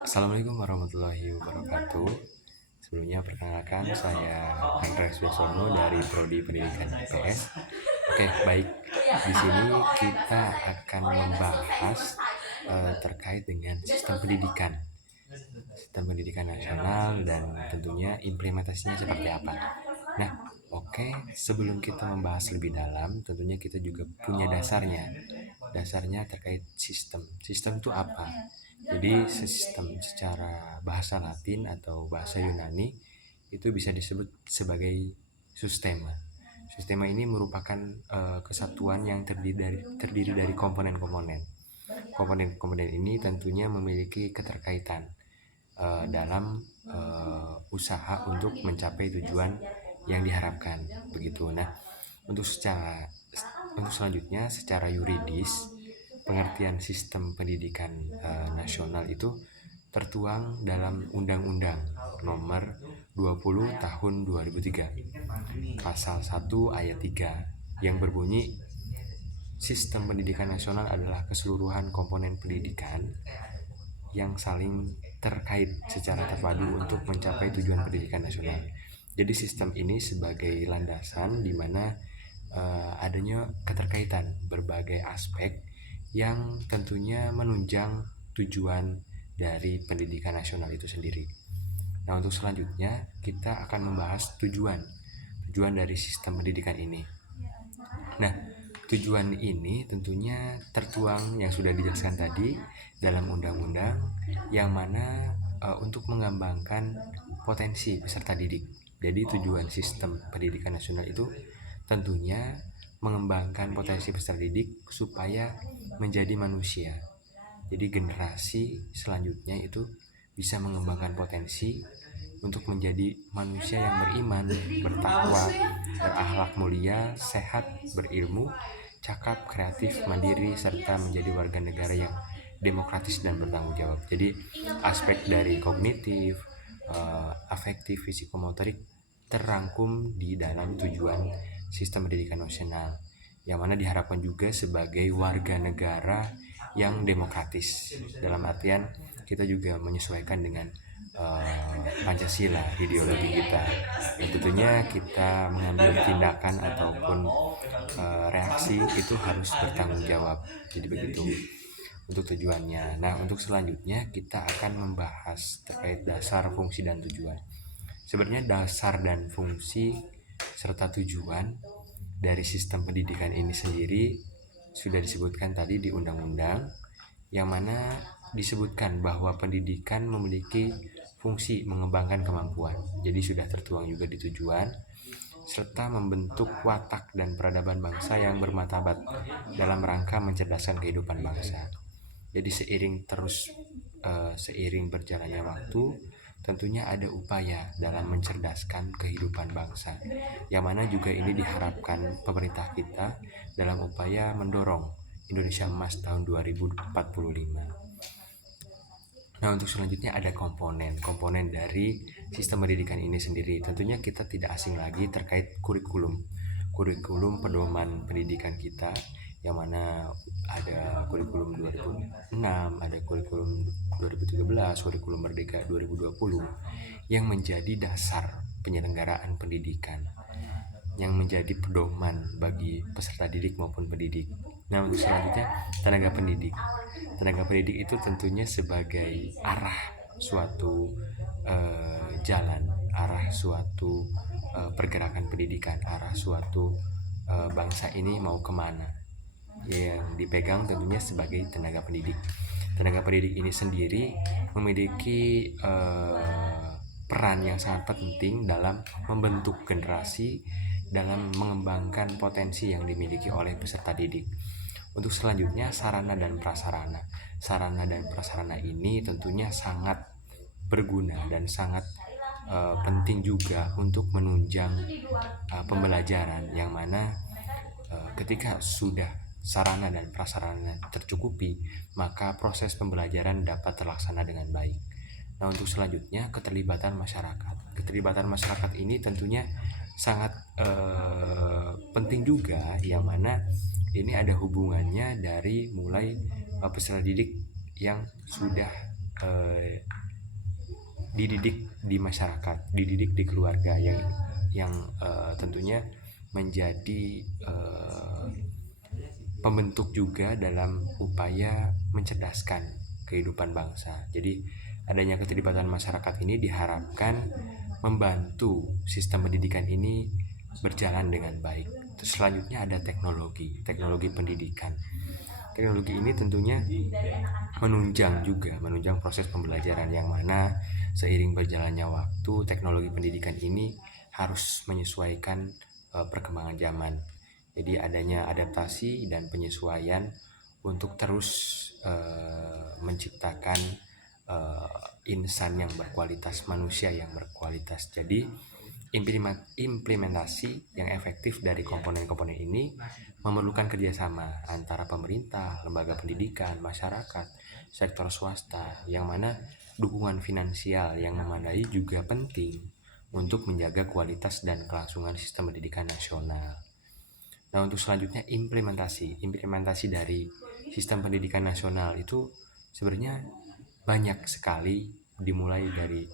Assalamualaikum warahmatullahi wabarakatuh. Sebelumnya perkenalkan saya Andreas Wisono dari Prodi Pendidikan IPS. Oke, baik. Di sini kita akan membahas terkait dengan sistem pendidikan nasional dan tentunya implementasinya seperti apa. Nah, oke, sebelum kita membahas lebih dalam, tentunya kita juga punya dasarnya. Dasarnya terkait sistem. Sistem itu apa? Jadi sistem secara bahasa Latin atau bahasa Yunani itu bisa disebut sebagai sustema. Sustema ini merupakan kesatuan yang terdiri dari komponen-komponen. Komponen-komponen ini tentunya memiliki keterkaitan dalam usaha untuk mencapai tujuan yang diharapkan, begitu. Nah, untuk selanjutnya secara yuridis, pengertian sistem pendidikan nasional itu tertuang dalam Undang-Undang Nomor 20 Tahun 2003 Pasal 1 Ayat 3 yang berbunyi, sistem pendidikan nasional adalah keseluruhan komponen pendidikan yang saling terkait secara terpadu untuk mencapai tujuan pendidikan nasional. Jadi sistem ini sebagai landasan di mana adanya keterkaitan berbagai aspek yang tentunya menunjang tujuan dari pendidikan nasional itu sendiri. Nah, untuk selanjutnya kita akan membahas tujuan dari sistem pendidikan ini. Nah, tujuan ini tentunya tertuang yang sudah dijelaskan tadi dalam undang-undang, yang mana untuk mengembangkan potensi peserta didik. Jadi tujuan sistem pendidikan nasional itu tentunya mengembangkan potensi peserta didik supaya menjadi manusia. Jadi generasi selanjutnya itu bisa mengembangkan potensi untuk menjadi manusia yang beriman, bertakwa, berakhlak mulia, sehat, berilmu, cakap, kreatif, mandiri, serta menjadi warga negara yang demokratis dan bertanggung jawab. Jadi aspek dari kognitif, afektif, fisikomotorik terangkum di dalam tujuan sistem pendidikan nasional, yang mana diharapkan juga sebagai warga negara yang demokratis. Dalam artian kita juga menyesuaikan dengan Pancasila, ideologi kita. Dan tentunya kita mengambil tindakan ataupun reaksi itu harus bertanggung jawab. Jadi begitu untuk tujuannya. Nah, untuk selanjutnya kita akan membahas terkait dasar, fungsi, dan tujuan. Sebenarnya dasar dan fungsi serta tujuan dari sistem pendidikan ini sendiri sudah disebutkan tadi di undang-undang, yang mana disebutkan bahwa pendidikan memiliki fungsi mengembangkan kemampuan. Jadi sudah tertuang juga di tujuan, serta membentuk watak dan peradaban bangsa yang bermartabat dalam rangka mencerdaskan kehidupan bangsa. Jadi seiring berjalannya waktu, tentunya ada upaya dalam mencerdaskan kehidupan bangsa, yang mana juga ini diharapkan pemerintah kita dalam upaya mendorong Indonesia Emas tahun 2045. Nah, untuk selanjutnya ada komponen dari sistem pendidikan ini sendiri. Tentunya kita tidak asing lagi terkait kurikulum pedoman pendidikan kita, yang mana ada kurikulum 2006, ada kurikulum 2013, kurikulum Merdeka 2020 yang menjadi dasar penyelenggaraan pendidikan, yang menjadi pedoman bagi peserta didik maupun pendidik. Nah, untuk selanjutnya tenaga pendidik. Tenaga pendidik itu tentunya sebagai arah suatu jalan, arah suatu pergerakan pendidikan, arah suatu bangsa ini mau kemana, yang dipegang tentunya sebagai tenaga pendidik. Tenaga pendidik ini sendiri memiliki peran yang sangat penting dalam membentuk generasi, dalam mengembangkan potensi yang dimiliki oleh peserta didik. Untuk selanjutnya sarana dan prasarana. Sarana dan prasarana ini tentunya sangat berguna dan sangat penting juga untuk menunjang pembelajaran, yang mana ketika sudah sarana dan prasarana tercukupi, maka proses pembelajaran dapat terlaksana dengan baik. Nah, untuk selanjutnya keterlibatan masyarakat. Keterlibatan masyarakat ini tentunya sangat penting juga, yang mana ini ada hubungannya dari mulai peserta didik yang sudah dididik di masyarakat, dididik di keluarga yang tentunya menjadi pembentuk juga dalam upaya mencerdaskan kehidupan bangsa. Jadi adanya keterlibatan masyarakat ini diharapkan membantu sistem pendidikan ini berjalan dengan baik. Terus selanjutnya ada teknologi pendidikan. Teknologi ini tentunya menunjang proses pembelajaran, yang mana seiring berjalannya waktu teknologi pendidikan ini harus menyesuaikan perkembangan zaman. Jadi adanya adaptasi dan penyesuaian untuk terus menciptakan insan yang berkualitas, manusia yang berkualitas. Jadi implementasi yang efektif dari komponen-komponen ini memerlukan kerjasama antara pemerintah, lembaga pendidikan, masyarakat, sektor swasta, yang mana dukungan finansial yang memadai juga penting untuk menjaga kualitas dan kelangsungan sistem pendidikan nasional. Nah, untuk selanjutnya implementasi dari sistem pendidikan nasional itu sebenarnya banyak sekali, dimulai dari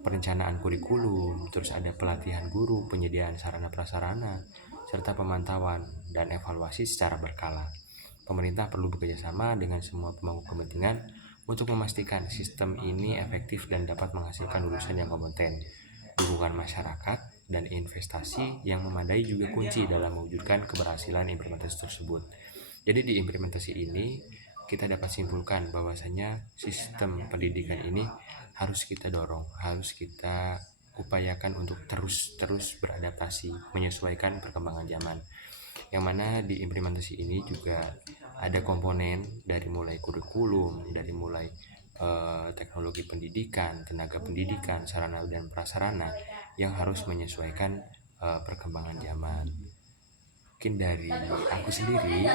perencanaan kurikulum, terus ada pelatihan guru, penyediaan sarana prasarana, serta pemantauan dan evaluasi secara berkala. Pemerintah perlu bekerjasama dengan semua pemangku kepentingan untuk memastikan sistem ini efektif dan dapat menghasilkan lulusan yang kompeten. Dukungan masyarakat dan investasi yang memadai juga kunci dalam mewujudkan keberhasilan implementasi tersebut. Jadi di implementasi ini kita dapat simpulkan bahwasanya sistem pendidikan ini harus kita dorong, harus kita upayakan untuk terus beradaptasi, menyesuaikan perkembangan zaman. Yang mana di implementasi ini juga ada komponen dari mulai kurikulum, dari mulai teknologi pendidikan, tenaga pendidikan, sarana dan prasarana yang harus menyesuaikan perkembangan zaman. Mungkin dari aku sendiri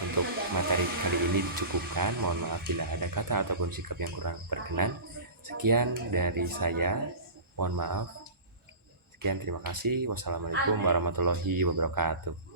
untuk materi kali ini dicukupkan. Mohon maaf bila ada kata ataupun sikap yang kurang berkenan. Sekian dari saya. Mohon maaf. Sekian, terima kasih. Wassalamualaikum warahmatullahi wabarakatuh.